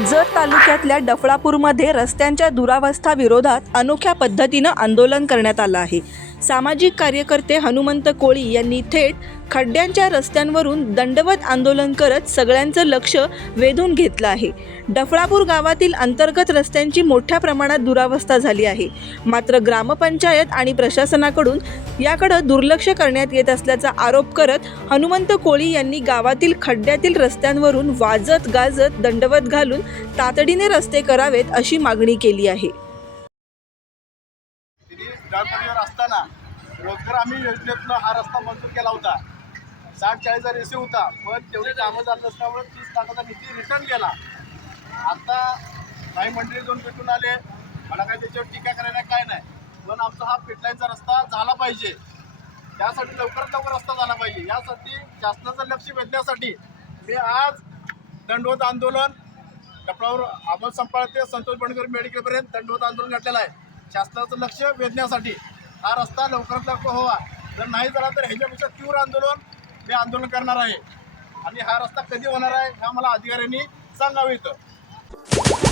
जत तालुक्यातल्या डफळापूरमध्ये रस्त्यांच्या दुरावस्था विरोधात अनोख्या पद्धतीनं आंदोलन करण्यात आलं आहे। सामाजिक कार्यकर्ते हनुमंत कोळी यांनी थेट खड्ड्यांच्या रस्त्यांवरून दंडवत आंदोलन करत सगळ्यांचं लक्ष वेधून घेतलं आहे। डफळापूर गावातील अंतर्गत रस्त्यांची मोठ्या प्रमाणात दुरावस्था झाली आहे, मात्र ग्रामपंचायत आणि प्रशासनाकडून याकडे दुर्लक्ष करण्यात येत असल्याचा आरोप करत हनुमंत कोळी यांनी गावातील खड्ड्यातील रस्त्यांवरून वाजत गाजत दंडवत घालून तातडीने रस्ते करावेत अशी मागणी केली आहे। ग्रामपंचायतीवर असताना रोजगार आम्ही योजनेतून हा रस्ता मंजूर केला होता। 60-40 रेषे होता, पण तेवढी कामं झाली नसल्यामुळे 30 लाखाचा निधी रिटर्न केला। आता काही मंडळी जाऊन भेटून आले, मला काय त्याच्यावर टीका करायला काय नाही, पण आमचा हा पिटलाईनचा रस्ता झाला पाहिजे, त्यासाठी लवकरात लवकर रस्ता झाला पाहिजे। यासाठी शासनाचं लक्ष वेधण्यासाठी मी आज दंडवत आंदोलन डफळापूर अमोल संपाळ ते संतोष बंडगर मेडिकलपर्यंत दंडवत आंदोलन घातलेलं आहे। शासनाचं लक्ष वेधण्यासाठी हा रस्ता लवकरात लवकर व्हावा, जर नाही झाला तर ह्याच्यापेक्षा तीव्र आंदोलन करणार आहे। आणि हा रस्ता कधी होणार आहे हे मला अधिकाऱ्यांनी सांगावे इथं।